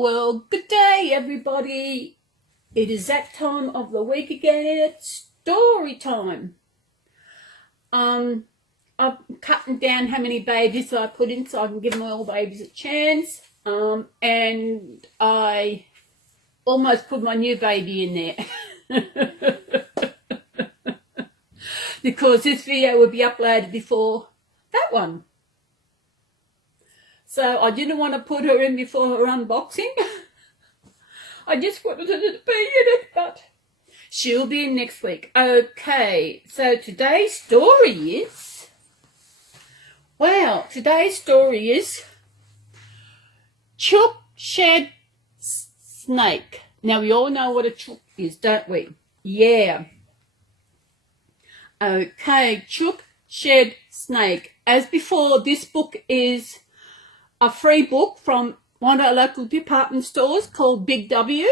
Well, good day, everybody. It is that time of the week again. It's story time. I'm cutting down how many babies I put in so I can give my all babies a chance. And I almost put my new baby in there. Because this video will be uploaded before that one. So I didn't want to put her in before her unboxing. I just wanted her to be in it, but she'll be in next week. Okay, so today's story is... Chook Shed Snake. Now, we all know what a chook is, don't we? Yeah. Okay, Chook Shed Snake. As before, this book is a free book from one of our local department stores called Big W.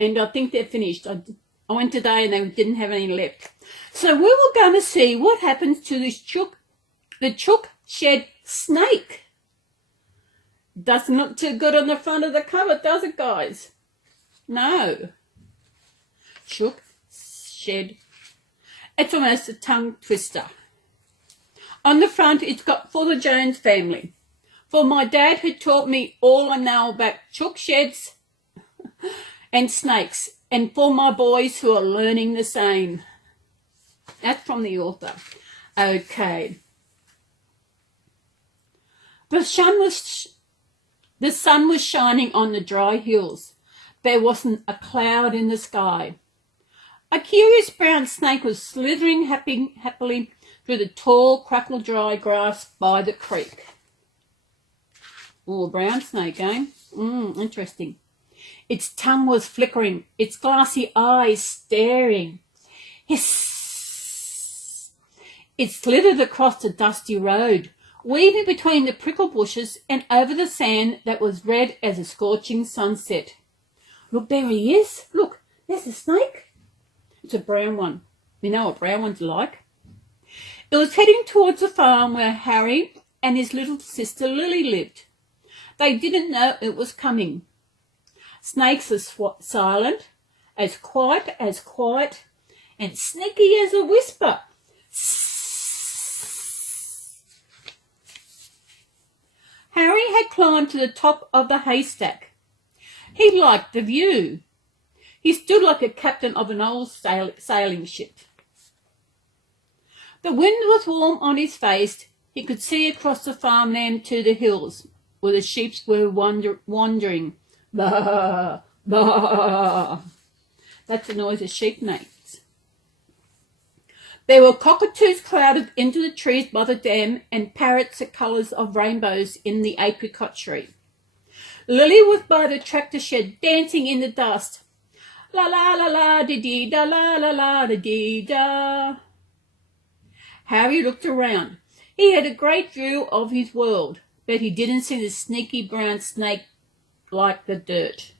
And I think they're finished. I went today and they didn't have any left. So we were going to see what happens to this the Chook Shed Snake. Doesn't look too good on the front of the cover, does it, guys? No. Chook Shed. It's almost a tongue twister. On the front, it's got for the Jones family. For my dad, who taught me all I know about chook sheds and snakes. And for my boys who are learning the same. That's from the author. Okay. The sun was shining on the dry hills. There wasn't a cloud in the sky. A curious brown snake was slithering happily through the tall, crackle-dry grass by the creek. Oh, a brown snake, eh? Interesting. Its tongue was flickering, its glassy eyes staring. Hiss! It slithered across the dusty road, weaving between the prickle bushes and over the sand that was red as a scorching sunset. Look, there he is. Look, there's a snake. It's a brown one. You know what brown ones are like. It was heading towards the farm where Harry and his little sister Lily lived. They didn't know it was coming. Snakes are silent, as quiet, and sneaky as a whisper. Harry had climbed to the top of the haystack. He liked the view. He stood like a captain of an old sailing ship. The wind was warm on his face. He could see across the farmland to the hills, where the sheep were wandering. Bah, bah. That's the noise a sheep makes. There were cockatoos crowded into the trees by the dam and parrots the colours of rainbows in the apricot tree. Lily was by the tractor shed dancing in the dust. La la la la dee dee da la la la dee da. Harry looked around. He had a great view of his world, but he didn't see the sneaky brown snake like the dirt.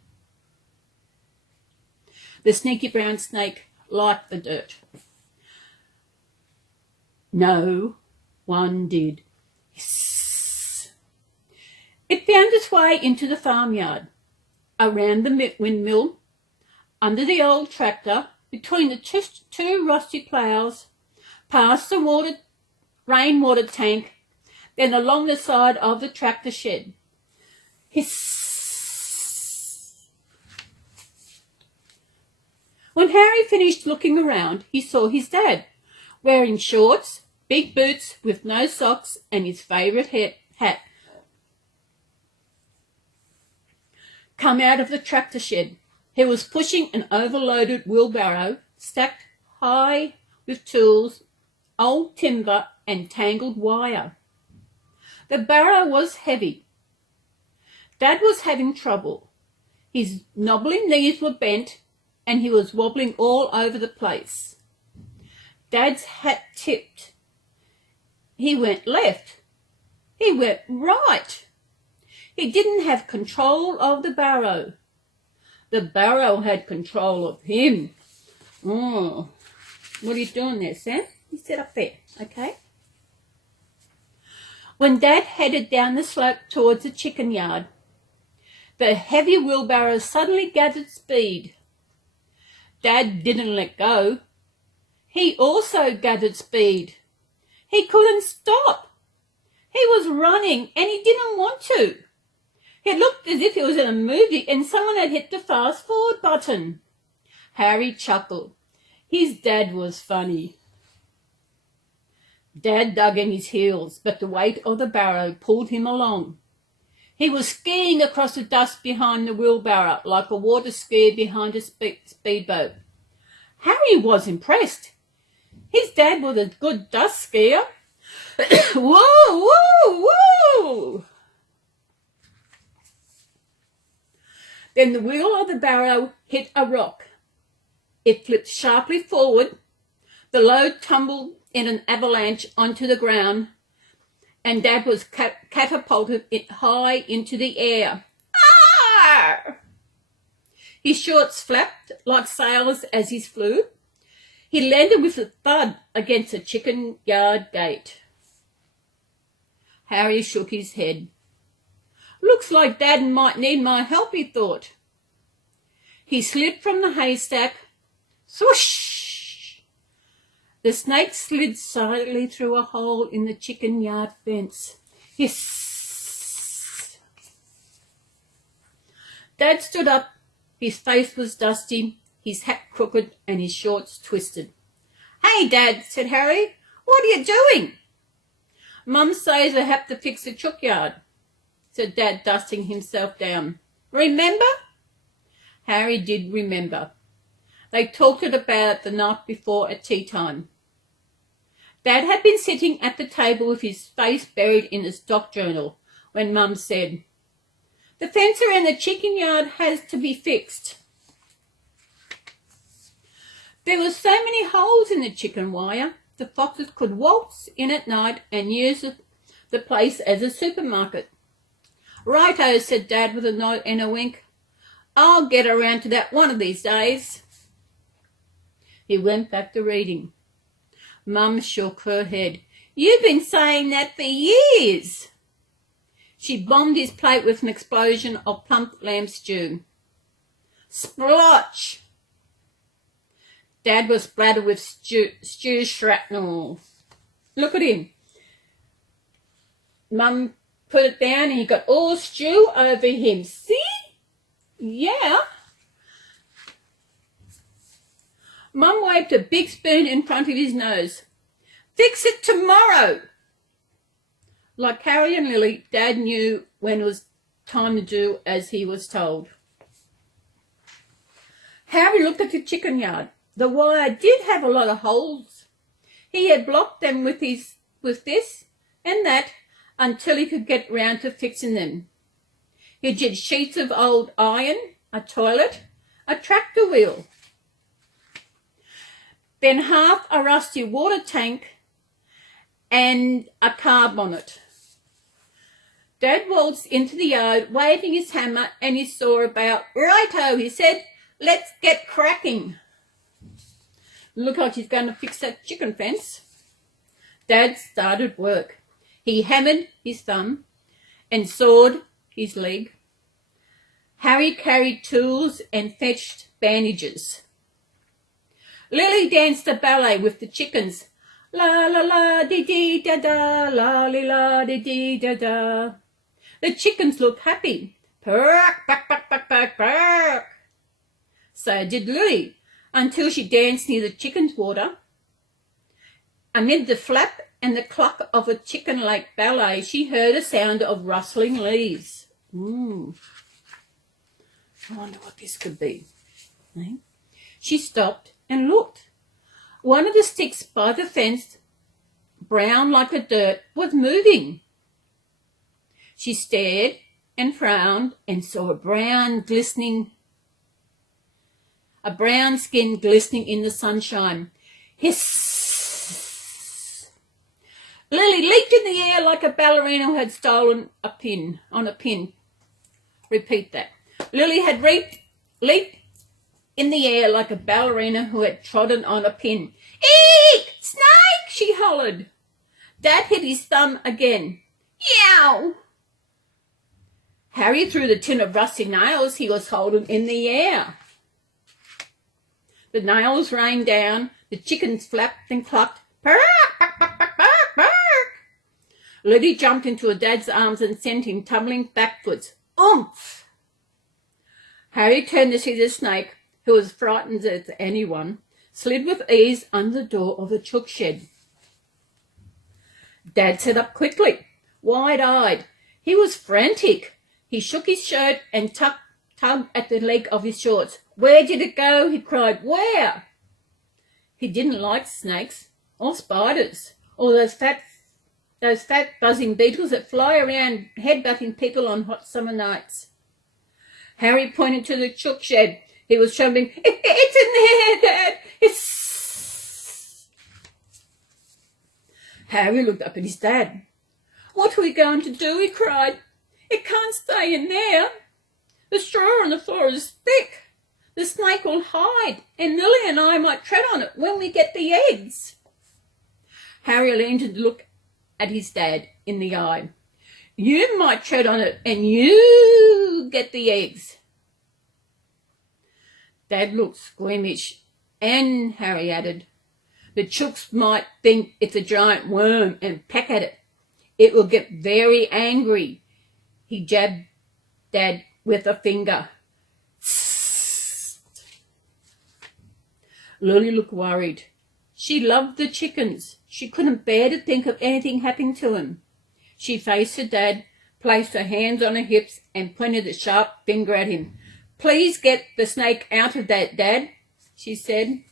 The sneaky brown snake liked the dirt. No one did. Hiss. It found its way into the farmyard, around the windmill, under the old tractor, between the two rusty ploughs, past the rainwater tank, then along the side of the tractor shed. Hiss! When Harry finished looking around, he saw his dad, wearing shorts, big boots with no socks, and his favourite hat, come out of the tractor shed. He was pushing an overloaded wheelbarrow, stacked high with tools, old timber and tangled wire. The barrow was heavy. Dad was having trouble. His knobbly knees were bent and he was wobbling all over the place. Dad's hat tipped. He went left. He went right. He didn't have control of the barrow. The barrow had control of him. Oh, what are you doing there, Sam? You sit up there, okay? When Dad headed down the slope towards the chicken yard, The heavy wheelbarrow suddenly gathered speed. Dad didn't let go. He also gathered speed. He couldn't stop. He was running and he didn't want to. It looked as if he was in a movie and someone had hit the fast forward button. Harry chuckled. His dad was funny. Dad dug in his heels, but the weight of the barrow pulled him along. He was skiing across the dust behind the wheelbarrow like a water skier behind a speedboat. Harry was impressed. His dad was a good dust skier. Whoa, whoa, whoa! Then the wheel of the barrow hit a rock. It flipped sharply forward. The load tumbled in an avalanche onto the ground, and Dad was catapulted high into the air. Ah! His shorts flapped like sails as he flew. He landed with a thud against a chicken yard gate. Harry shook his head. Looks like Dad might need my help, he thought. He slid from the haystack. Swoosh! The snake slid silently through a hole in the chicken yard fence. Hiss! Dad stood up. His face was dusty, his hat crooked, and his shorts twisted. Hey, Dad, said Harry. What are you doing? Mum says I have to fix the chook yard, said Dad, dusting himself down. Remember? Harry did remember. They talked about it the night before at tea time. Dad had been sitting at the table with his face buried in his stock journal when Mum said, The fence around the chicken yard has to be fixed. There were so many holes in the chicken wire, the foxes could waltz in at night and use the place as a supermarket. Righto, said Dad with a nod and a wink. I'll get around to that one of these days. He went back to reading. Mum shook her head. You've been saying that for years. She bombed his plate with an explosion of plump lamb stew. Splotch! Dad was splattered with stew shrapnel. Look at him. Mum put it down and he got all stew over him. See? Yeah. Mum waved a big spoon in front of his nose. Fix it tomorrow. Like Harry and Lily, Dad knew when it was time to do as he was told. Harry looked at the chicken yard. The wire did have a lot of holes. He had blocked them with this and that until he could get round to fixing them. He did sheets of old iron, a toilet, a tractor wheel, then half a rusty water tank and a car bonnet. Dad waltzed into the yard, waving his hammer and his saw about. Righto, he said, let's get cracking. Look like he's going to fix that chicken fence. Dad started work. He hammered his thumb and sawed his leg. Harry carried tools and fetched bandages. Lily danced a ballet with the chickens. La la la dee dee da da, la li la dee dee da da. The chickens looked happy. Perk, perk, perk, perk, perk, perk. So did Lily, until she danced near the chicken's water. Amid the flap and the cluck of a chicken lake ballet, she heard a sound of rustling leaves. I wonder what this could be. She stopped and looked. One of the sticks by the fence, brown like the dirt, was moving. She stared and frowned and saw a brown skin glistening in the sunshine. Hiss! Lily leaped in the air like a ballerina who had stolen a pin. Repeat that. Lily had leaped in the air like a ballerina who had trodden on a pin. Eek! Snake! She hollered. Dad hit his thumb again. Yow! Harry threw the tin of rusty nails he was holding in the air. The nails rained down. The chickens flapped and clucked. Bark, bark, bark, bark, bark, bark. Lily jumped into her dad's arms and sent him tumbling backwards. Oomph! Harry turned to see the snake, who was frightened as anyone, slid with ease under the door of the chook shed. Dad sat up quickly, wide-eyed. He was frantic. He shook his shirt and tugged at the leg of his shorts. Where did it go? He cried. Where? He didn't like snakes or spiders or those fat buzzing beetles that fly around headbutting people on hot summer nights. Harry pointed to the chook shed. He was trembling. It's in there, Dad. It's... Harry looked up at his dad. What are we going to do? He cried. It can't stay in there. The straw on the floor is thick. The snake will hide, and Lily and I might tread on it when we get the eggs. Harry leaned to look at his dad in the eye. You might tread on it, and you get the eggs. Dad looked squeamish, and Harry added, the chooks might think it's a giant worm and peck at it. It will get very angry. He jabbed Dad with a finger. Lily looked worried. She loved the chickens. She couldn't bear to think of anything happening to him. She faced her dad, placed her hands on her hips, and pointed a sharp finger at him. Please get the snake out of that, Dad, she said.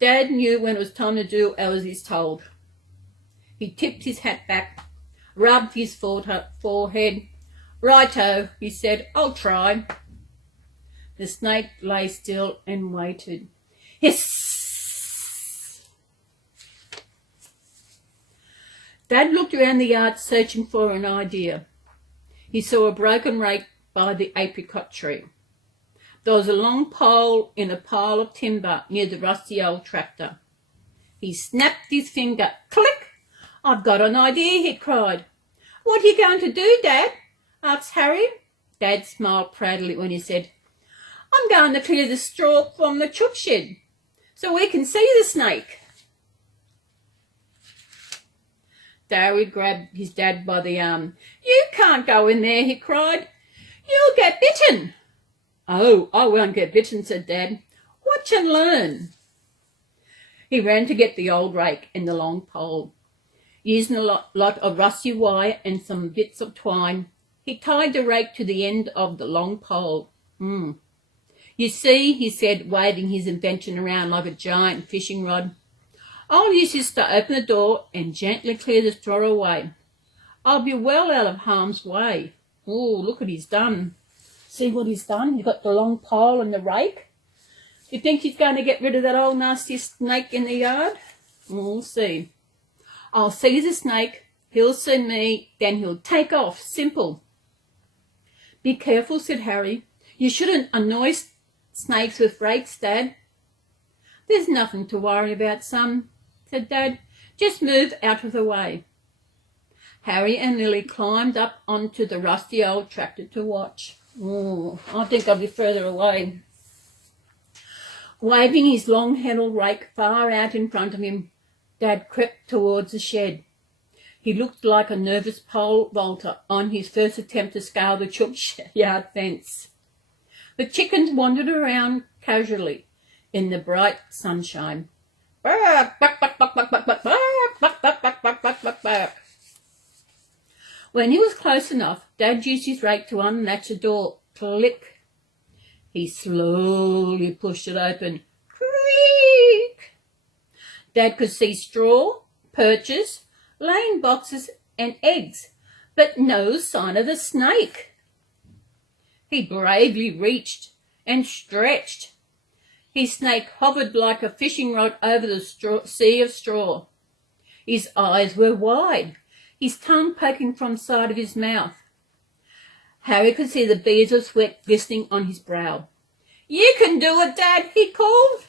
Dad knew when it was time to do as he was told. He tipped his hat back, rubbed his forehead. Righto, he said, I'll try. The snake lay still and waited. Hiss! Dad looked around the yard searching for an idea. He saw a broken rake by the apricot tree. There was a long pole in a pile of timber near the rusty old tractor. He snapped his finger. Click! I've got an idea, he cried. What are you going to do, Dad? Asked Harry. Dad smiled proudly when he said, I'm going to clear the straw from the chook shed so we can see the snake. Harry grabbed his dad by the arm. You can't go in there, he cried. You'll get bitten. Oh, I won't get bitten, said Dad. Watch and learn. He ran to get the old rake and the long pole. Using a lot of rusty wire and some bits of twine, he tied the rake to the end of the long pole. You see, he said, waving his invention around like a giant fishing rod, I'll use this to open the door and gently clear the straw away. I'll be well out of harm's way. Oh, look what he's done. See what he's done? He's got the long pole and the rake. You think he's going to get rid of that old nasty snake in the yard? We'll see. I'll see the snake, he'll see me, then he'll take off. Simple. Be careful, said Harry. You shouldn't annoy snakes with rakes, Dad. There's nothing to worry about, son, said Dad. Just move out of the way. Harry and Lily climbed up onto the rusty old tractor to watch. Oh, I think I'll be further away. Waving his long-handled rake far out in front of him, Dad crept towards the shed. He looked like a nervous pole vaulter on his first attempt to scale the chook yard fence. The chickens wandered around casually in the bright sunshine. Bark, bark, bark, bark, bark, bark, bark, bark, bark, bark, bark, bark, bark, bark. When he was close enough, Dad used his rake to unlatch the door. Click. He slowly pushed it open. Creak. Dad could see straw, perches, laying boxes and eggs, but no sign of the snake. He bravely reached and stretched. His snake hovered like a fishing rod over the sea of straw. His eyes were wide, his tongue poking from the side of his mouth. Harry could see the beads of sweat glistening on his brow. You can do it, Dad, he called.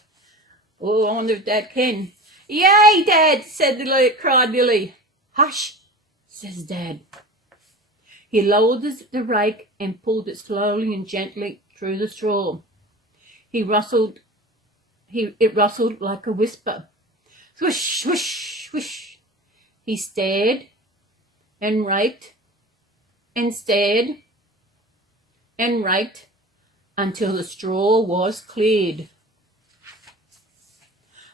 Oh, I wonder if Dad can. Yay, Dad, cried Lily. Hush, says Dad. He lowered the rake and pulled it slowly and gently through the straw. It rustled like a whisper. Swish, swish, swish. He stared and raked and stared and raked until the straw was cleared.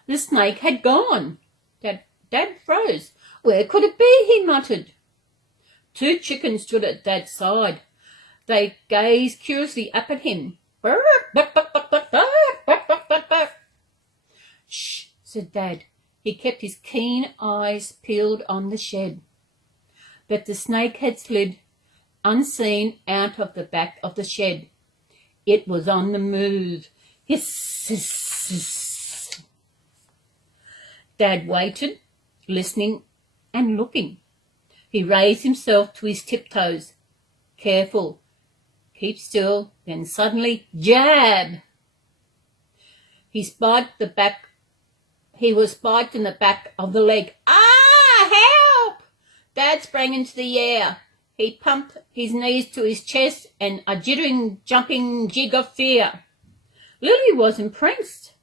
The snake had gone. Dad froze. Where could it be? He muttered. 2 chickens stood at Dad's side. They gazed curiously up at him. Burp, burp, burp, burp, burp, burp, burp, burp, burp. Shh, said Dad. He kept his keen eyes peeled on the shed. But the snake had slid unseen out of the back of the shed. It was on the move. Hiss, hiss, hiss. Dad waited, listening and looking. He raised himself to his tiptoes. Careful. Keep still. Then suddenly, jab! He was spiked in the back of the leg. Ah, help! Dad sprang into the air. He pumped his knees to his chest and a jittering, jumping jig of fear. Lily was impressed.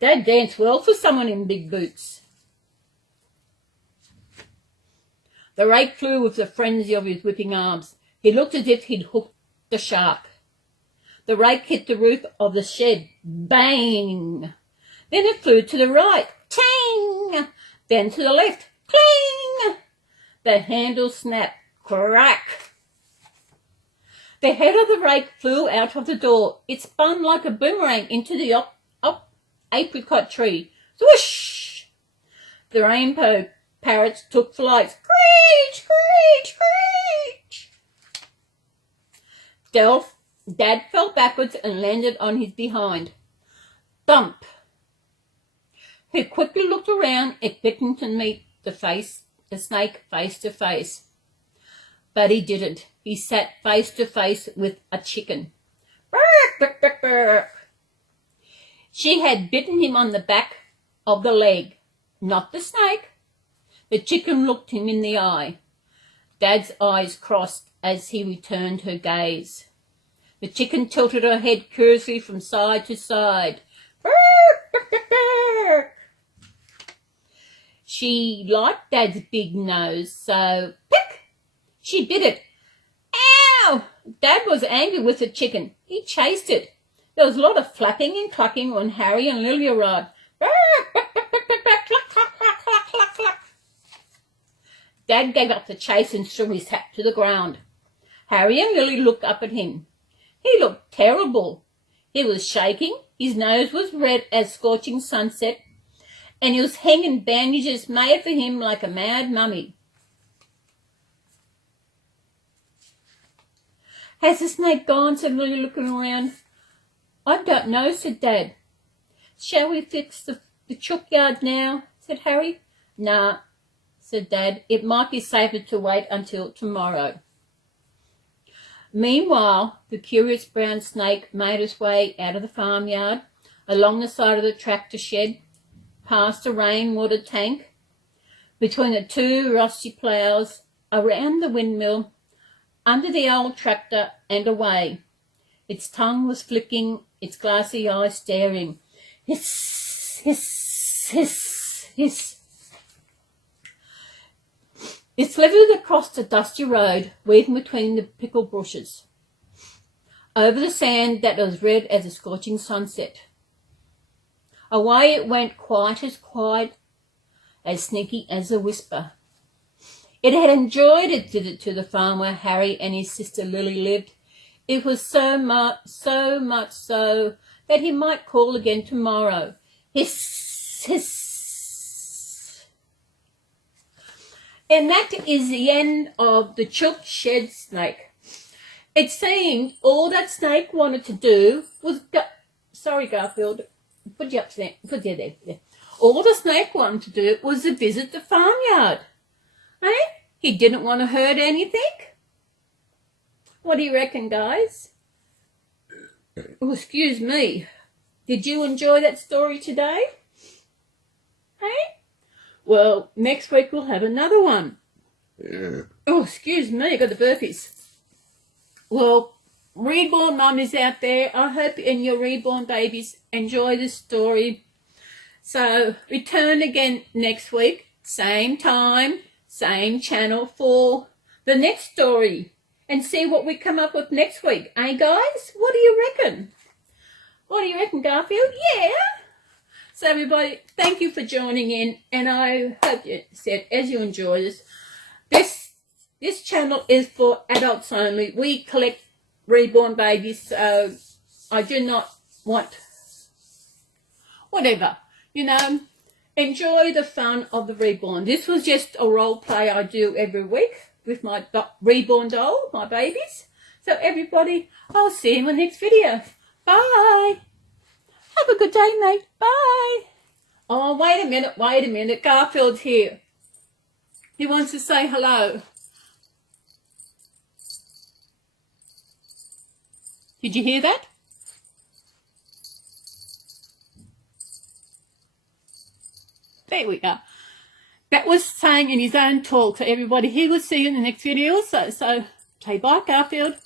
Dad danced well for someone in big boots. The rake flew with the frenzy of his whipping arms. He looked as if he'd hooked the shark. The rake hit the roof of the shed. Bang! Then it flew to the right. Ting! Then to the left. Cling! The handle snapped. Crack! The head of the rake flew out of the door. It spun like a boomerang into the apricot tree. Swoosh! The rainbow parrots took flight. Screech! Screech! Screech! Dad fell backwards and landed on his behind. Thump! He quickly looked around, expecting to meet the snake face to face. But he didn't. He sat face to face with a chicken. Burp, burp, burp, burp. She had bitten him on the back of the leg, not the snake. The chicken looked him in the eye. Dad's eyes crossed as he returned her gaze. The chicken tilted her head curiously from side to side. Burp, burp, burp, burp. She liked Dad's big nose, so pick! She bit it. Ow! Dad was angry with the chicken. He chased it. There was a lot of flapping and clucking when Harry and Lily arrived. Dad gave up the chase and threw his hat to the ground. Harry and Lily looked up at him. He looked terrible. He was shaking. His nose was red as scorching sunset, and he was hanging bandages made for him like a mad mummy. Has the snake gone? Said Lily, looking around. I don't know, said Dad. Shall we fix the chook yard now? Said Harry. Nah, said Dad. It might be safer to wait until tomorrow. Meanwhile, the curious brown snake made its way out of the farmyard, along the side of the tractor shed, past the rainwater tank, between the 2 rusty ploughs, around the windmill, under the old tractor and away. Its tongue was flicking, its glassy eyes staring. Hiss, hiss, hiss, hiss. It slithered across the dusty road, weaving between the pickle bushes, over the sand that was red as a scorching sunset. Away it went, quiet as sneaky as a whisper. It had enjoyed its visit to the farm where Harry and his sister Lily lived. It was so much so that he might call again tomorrow. Hiss, hiss. And that is the end of the chook shed snake. It seemed all that snake wanted to do was sorry, Garfield, put you up there, put you there. All the snake wanted to do was to visit the farmyard. Eh? He didn't want to hurt anything. What do you reckon, guys? Oh, excuse me. Did you enjoy that story today? Hey? Well, next week we'll have another one. Yeah. Oh, excuse me, I got the burpees. Well, Reborn mummies out there, I hope you and your Reborn babies enjoy this story. So return again next week, same time, same channel for the next story, and see what we come up with next week. Eh, guys? What do you reckon? What do you reckon, Garfield? Yeah? So everybody, thank you for joining in, and I hope you said, as you enjoy this, this channel is for adults only. We collect Reborn babies, so I do not want, whatever, you know, enjoy the fun of the Reborn. This was just a role play I do every week with my Reborn doll, my babies. So everybody, I'll see you in the next video. Bye. Have a good day, mate. Bye. Oh, wait a minute. Garfield's here. He wants to say hello. Did you hear that? There we go. That was saying in his own talk to everybody. He will see you in the next video also. So say bye, Garfield.